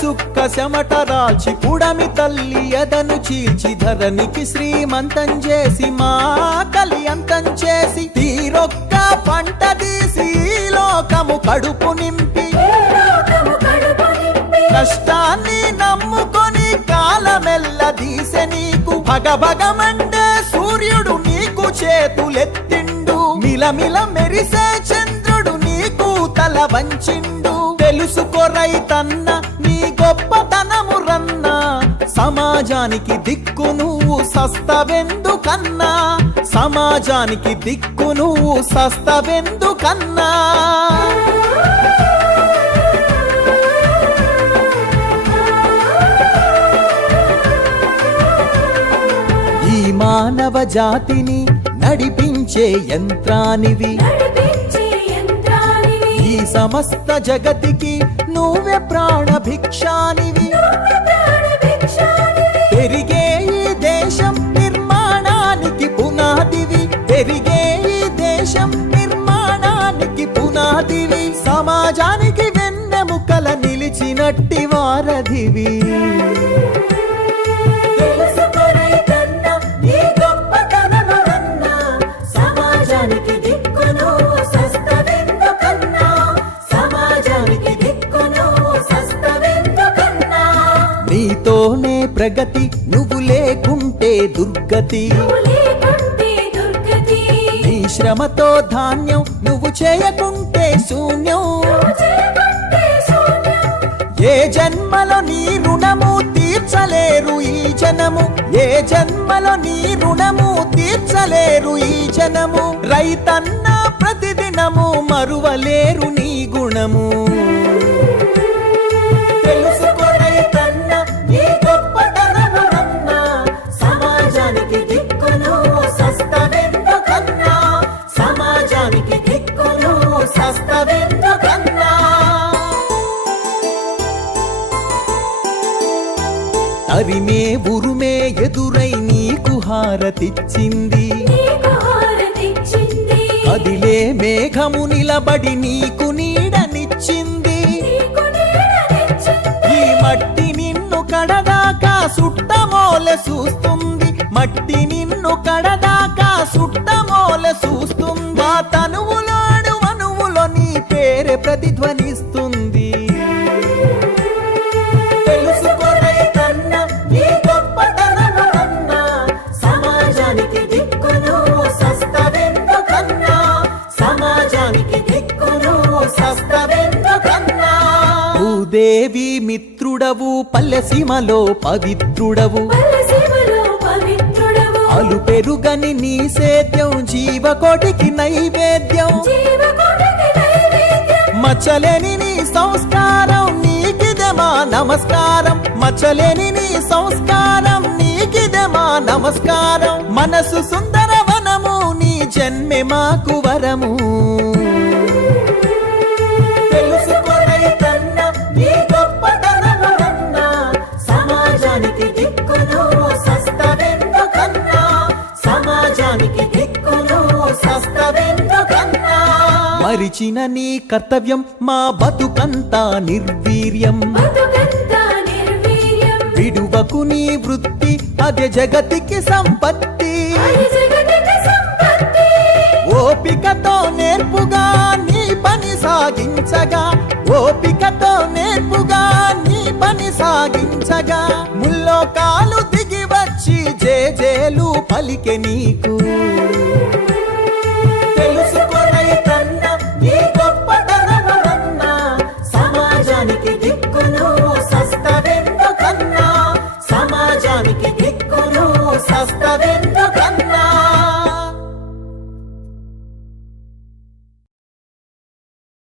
సుక్క చెమట రాల్చి పుడమి తల్లి ఎదను చీల్చి ధరణికి శ్రీమంతం చేసి మా కలియంతం చేసి తీరొక్క పంట తీసి లోకము కడుపు నింపి కష్టాన్ని నమ్ముకొని కాలమెల్ల దీసె నీకు భగభగమండే సూర్యుడు నీకు చేతులెత్తిండు మిలమిల మెరిసే చంద్రుడు నీకు తల వంచిండు తెలుసుకో రైతన్న నీ గొప్పతనము రన్నా సమాజానికి దిక్కు నువ్వు సస్తవెందుకన్నా సమాజానికి దిక్కు నువ్వు సస్తవెందుకన్నా ఈ మానవ జాతిని నడిపించే యంత్రానివి ఈ సమస్త జగతికి నువ్వే ప్రాణభిక్షానివి పెరిగే ఈ దేశం నిర్మాణానికి పునాదివి పెరిగే ఈ దేశం నిర్మాణానికి పునాదివి సమాజానికి వెన్నెముకల నిలిచినట్టి వారధివి నీతోనే ప్రగతి నువ్వు లేకుంటే దుర్గతి నీ శ్రమతో ధాన్యం నువ్వు చేయకుంటే శూన్యం ఏ జన్మలో నీ రుణము తీర్చలేరు ఈ జనము ఏ జన్మలో నీ రుణము తీర్చలేరు ఈ జనము రైతన్న ప్రతిదినము మరువలేరు నీ గుణము తరిమే ఉరుమే ఎదురై నీకు హారతిచ్చింది కదిలే మేఘము నిలబడి నీకు నీడనిచ్చింది ఈ మట్టి నిన్ను కడదాకా సుట్టమోలె చూస్తుంది మట్టి నిన్ను కడదాకా సుట్టమోలె చూస్తుంది మా తనువులాడు అణువులో నీ పేరే ప్రతిధ్వనిస్తుంది దేవి మిత్రుడవు పల్లెసీమలో పవిత్రుడవు అలు పెరుగని నీ సేద్యం జీవకోటికి నైవేద్యం మచ్చలేని నీ సంస్కారం నీకిదే మా నమస్కారం మచ్చలేని నీ సంస్కారం నీకిదే మా నమస్కారం మనసు సుందరవనము నీ జన్మె మాకు వరము మరిచిన నీ కర్తవ్యం మా బతుకంతా నిర్వీర్యం విడువకు నీ వృత్తి అదే జగతికి సంపత్తి ఓపికతో నేర్పుగా నీ పని సాగించగా ఓపికతో నేర్పుగా నీ పని సాగించగా ముల్లోకాలు దిగి వచ్చి జేజేలు పలికె నీకు